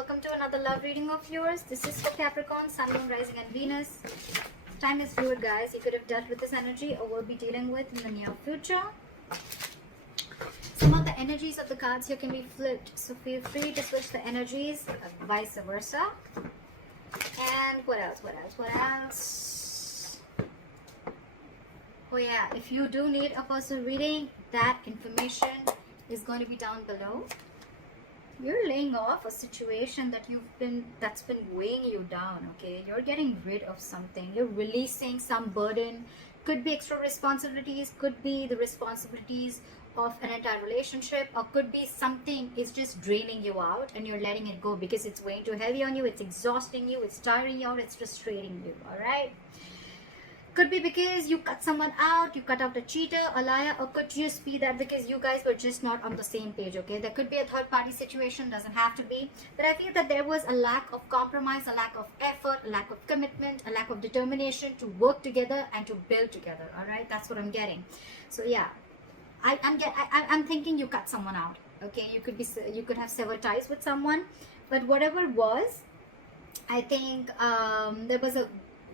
welcome to another love reading of yours. This is for Capricorn, Sun, Moon, Rising and Venus. Time is fluid, guys. You could have dealt with this energy or will be dealing with in the near future. Some of the energies of the cards here can be flipped, so feel free to switch the energies, vice versa. And what else? Oh yeah, if you do need a personal reading, that information is going to be down below. You're laying off a situation that's been weighing you down, okay? You're getting rid of something. You're releasing some burden. Could be extra responsibilities, could be the responsibilities of an entire relationship, or could be something is just draining you out and you're letting it go because it's weighing too heavy on you, it's exhausting you, it's tiring you out, it's frustrating you, all right? Could be because you cut someone out, you cut out a cheater, a liar, or could just be that because you guys were just not on the same page, okay? There could be a third party situation, doesn't have to be. But I feel that there was a lack of compromise, a lack of effort, a lack of commitment, a lack of determination to work together and to build together, all right? That's what I'm getting. So yeah, I'm thinking you cut someone out, okay? You could have severed ties with someone, but whatever it was, I think there was a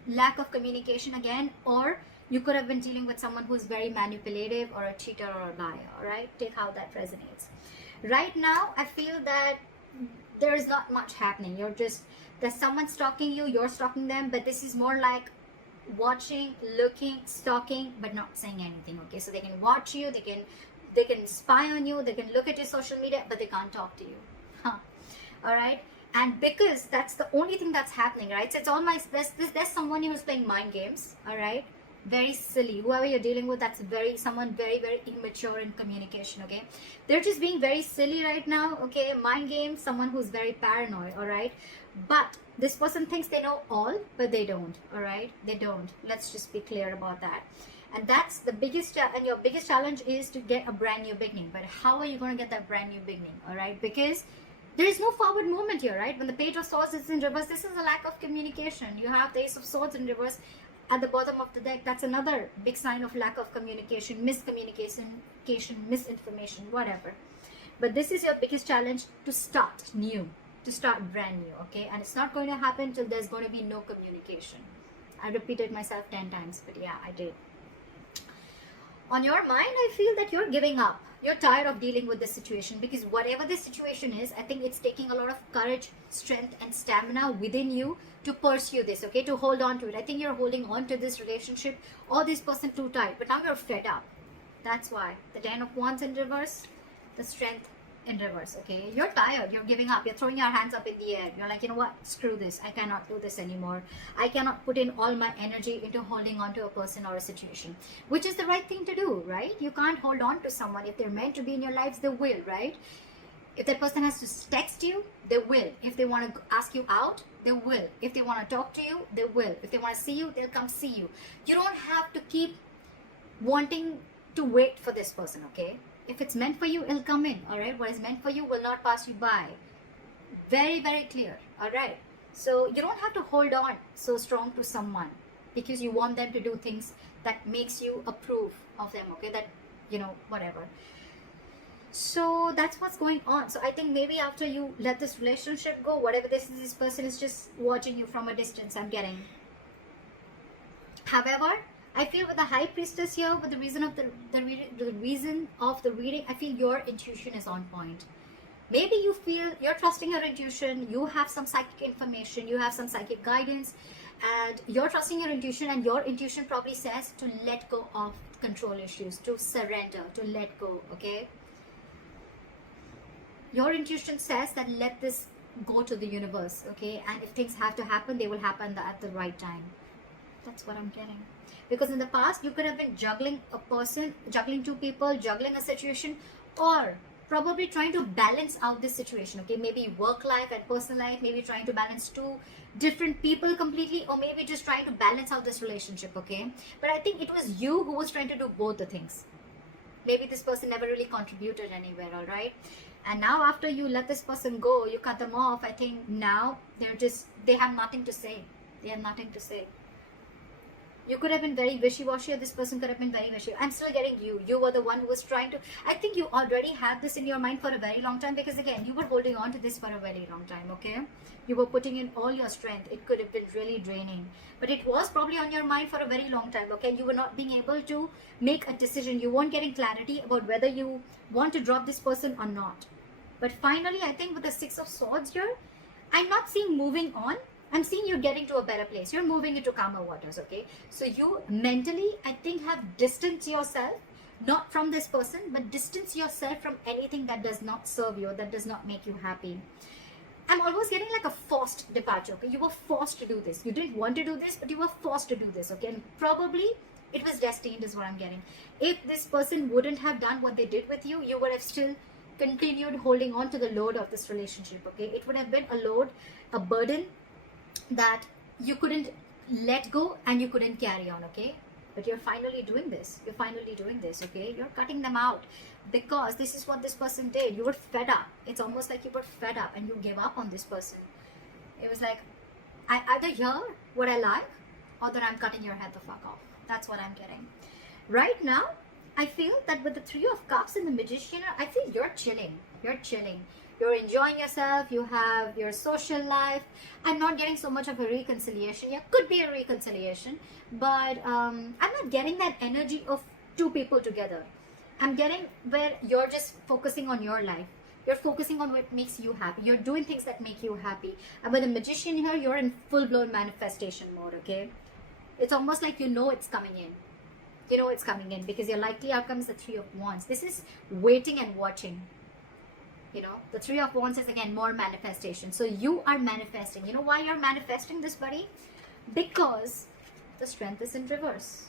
lack of communication again, or you could have been dealing with someone who's very manipulative or a cheater or a liar, all right? Take how that resonates. Right now, I feel that there is not much happening. There's someone stalking you, you're stalking them, but this is more like watching, looking, stalking, but not saying anything, okay? So they can watch you, they can spy on you, they can look at your social media, but they can't talk to you, all right? And because that's the only thing that's happening, right? So it's all there's someone who's playing mind games, all right? Very silly. Whoever you're dealing with, that's someone very, very immature in communication, okay? They're just being very silly right now, okay? Mind games, someone who's very paranoid, all right? But this person thinks they know all, but they don't, all right? They don't. Let's just be clear about that. And that's the biggest, and your biggest challenge is to get a brand new beginning. But how are you going to get that brand new beginning, all right? Because there is no forward movement here, right? When the Page of Swords is in reverse, this is a lack of communication. You have the Ace of Swords in reverse at the bottom of the deck. That's another big sign of lack of communication, miscommunication, misinformation, whatever. But this is your biggest challenge, to start new, to start brand new, okay? And it's not going to happen till there's going to be no communication. I repeated myself 10 times, but yeah, I did. On your mind, I feel that you're giving up. You're tired of dealing with this situation, because whatever this situation is, I think it's taking a lot of courage, strength and stamina within you to pursue this, okay, to hold on to it. I think you're holding on to this relationship or this person too tight, but now you're fed up. That's why. The Ten of Wands in reverse, the Strength in reverse, okay? You're tired, you're giving up, you're throwing your hands up in the air. You're like, you know what, screw this, I cannot do this anymore. I cannot put in all my energy into holding on to a person or a situation, which is the right thing to do, right? You can't hold on to someone. If they're meant to be in your lives, they will, right? If that person has to text you, they will. If they want to ask you out, they will. If they want to talk to you, they will. If they want to see you, they'll come see you. You don't have to keep wanting to wait for this person, okay? If it's meant for you, it'll come in, all right? What is meant for you will not pass you by. Very, very clear, all right? So you don't have to hold on so strong to someone because you want them to do things that makes you approve of them, okay? That, you know, whatever. So that's what's going on. So I think maybe after you let this relationship go, whatever this person is just watching you from a distance, I'm getting. However, I feel with the High Priestess here, with the reason of the reason of the reading, I feel your intuition is on point. Maybe you feel you're trusting your intuition, you have some psychic information, you have some psychic guidance, and you're trusting your intuition, and your intuition probably says to let go of control issues, to surrender, to let go, okay? Your intuition says that let this go to the universe, okay? And if things have to happen, they will happen at the right time. That's what I'm getting. Because in the past, you could have been juggling a person, juggling two people, juggling a situation, or probably trying to balance out this situation, okay? Maybe work life and personal life, maybe trying to balance two different people completely, or maybe just trying to balance out this relationship, okay? But I think it was you who was trying to do both the things. Maybe this person never really contributed anywhere, all right? And now after you let this person go, you cut them off, I think now they have nothing to say. They have nothing to say. You could have been very wishy-washy, or this person could have been very wishy. I'm still getting you. You were the one who was trying to... I think you already had this in your mind for a very long time, because again, you were holding on to this for a very long time, okay? You were putting in all your strength. It could have been really draining. But it was probably on your mind for a very long time, okay? You were not being able to make a decision. You weren't getting clarity about whether you want to drop this person or not. But finally, I think with the Six of Swords here, I'm not seeing moving on. I'm seeing you getting to a better place. You're moving into calmer waters, okay? So you mentally, I think, have distanced yourself, not from this person, but distance yourself from anything that does not serve you, that does not make you happy. I'm almost getting like a forced departure, okay? You were forced to do this. You didn't want to do this, but you were forced to do this, okay? And probably it was destined is what I'm getting. If this person wouldn't have done what they did with you, you would have still continued holding on to the load of this relationship, okay? It would have been a load, a burden that you couldn't let go and you couldn't carry on, okay? But you're finally doing this. You're finally doing this, okay? You're cutting them out because this is what this person did. You were fed up. It's almost like you were fed up and you gave up on this person. It was like, I either hear what I like or that I'm cutting your head the fuck off. That's what I'm getting. Right now, I feel that with the Three of Cups and the Magician, I feel you're chilling. You're chilling. You're enjoying yourself. You have your social life. I'm not getting so much of a reconciliation. Yeah, could be a reconciliation, but I'm not getting that energy of two people together. I'm getting where you're just focusing on your life. You're focusing on what makes you happy. You're doing things that make you happy. And with the Magician here, you're in full-blown manifestation mode, okay? It's almost like you know it's coming in. You know it's coming in because your likely outcome is the Three of Wands. This is waiting and watching. You know, the Three of Wands is again more manifestation. So you are manifesting. You know why you're manifesting this, buddy? Because the Strength is in reverse.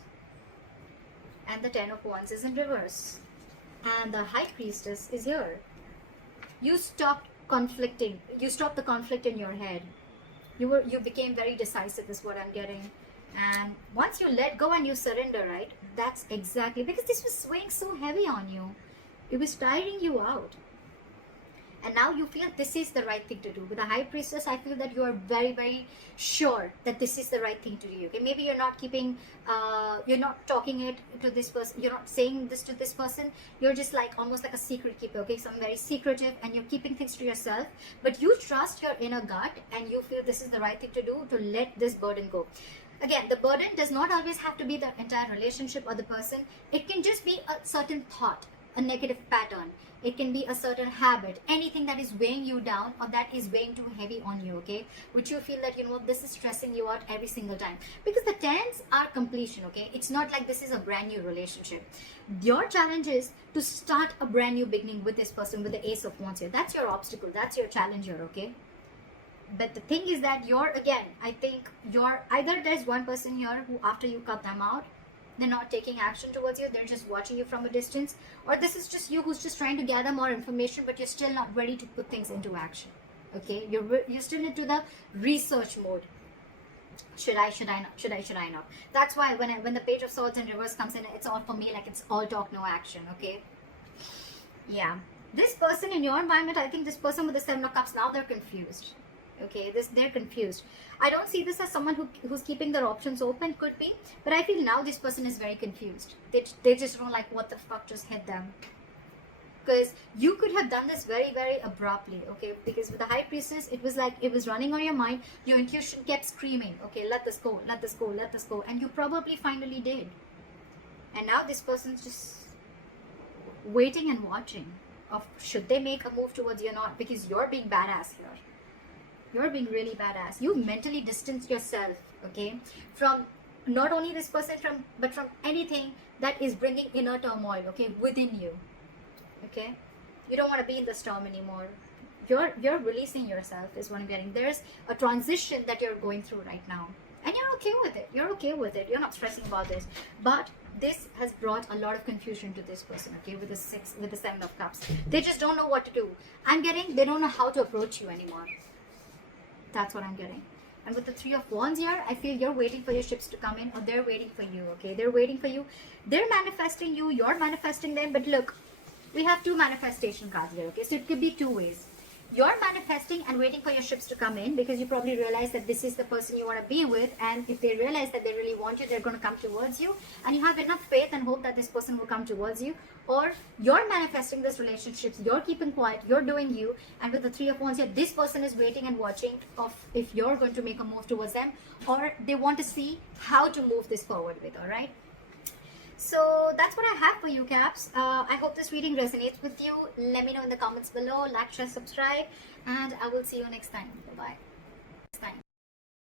And the Ten of Wands is in reverse. And the High Priestess is here. You stopped conflicting. You stopped the conflict in your head. You became very decisive is what I'm getting. And once you let go and you surrender, right? That's exactly, because this was weighing so heavy on you. It was tiring you out. And now you feel this is the right thing to do. With the High Priestess, I feel that you are very, very sure that this is the right thing to do. Okay, maybe you're not keeping, you're not talking it to this person. You're not saying this to this person. You're just like almost like a secret keeper. Okay, so I'm very secretive, and you're keeping things to yourself. But you trust your inner gut, and you feel this is the right thing to do to let this burden go. Again, the burden does not always have to be the entire relationship or the person. It can just be a certain thought, a negative pattern. It can be a certain habit, anything that is weighing you down or that is weighing too heavy on you, okay? Which you feel that, you know, this is stressing you out every single time. Because the tens are completion, okay? It's not like this is a brand new relationship. Your challenge is to start a brand new beginning with this person, with the Ace of Wands here. That's your obstacle. That's your challenge here, okay? But the thing is that I think either there's one person here who after you cut them out, they're not taking action towards you, they're just watching you from a distance, or this is just you who's just trying to gather more information, but you're still not ready to put things into action, okay? You're still into the research mode. Should I not? That's why when the Page of Swords in reverse comes in, it's all for me like it's all talk, no action, okay? Yeah. This person in your environment, I think this person with the Seven of Cups, now they're confused. Okay, they're confused. I don't see this as someone who's keeping their options open, could be, but I feel now this person is very confused. They just don't like what the fuck just hit them. Because you could have done this very, very abruptly, okay? Because with the High Priestess, it was like it was running on your mind. Your intuition kept screaming, okay, let this go, let this go, let this go. And you probably finally did. And now this person's just waiting and watching of should they make a move towards you or not, because you're being badass here. You're being really badass. You mentally distance yourself, okay, from not only this person, but from anything that is bringing inner turmoil, okay, within you, okay. You don't want to be in the storm anymore. You're releasing yourself is what I'm getting. There's a transition that you're going through right now, and you're okay with it. You're okay with it. You're not stressing about this. But this has brought a lot of confusion to this person, okay, with the Seven of Cups. They just don't know what to do. I'm getting they don't know how to approach you anymore. That's what I'm getting. And with the Three of Wands here, I feel you're waiting for your ships to come in, or they're waiting for you, okay? They're waiting for you. They're manifesting you. You're manifesting them. But look, we have two manifestation cards here, okay? So it could be two ways. You're manifesting and waiting for your ships to come in because you probably realize that this is the person you want to be with, and if they realize that they really want you, they're going to come towards you, and you have enough faith and hope that this person will come towards you. Or you're manifesting this relationship, you're keeping quiet, you're doing you, and with the Three of Wands here, this person is waiting and watching of if you're going to make a move towards them, or they want to see how to move this forward with. All right, so that's what I have for you, Caps. I hope this reading resonates with you. Let me know in the comments below. Like, share, subscribe, and I will see you next time. Bye bye.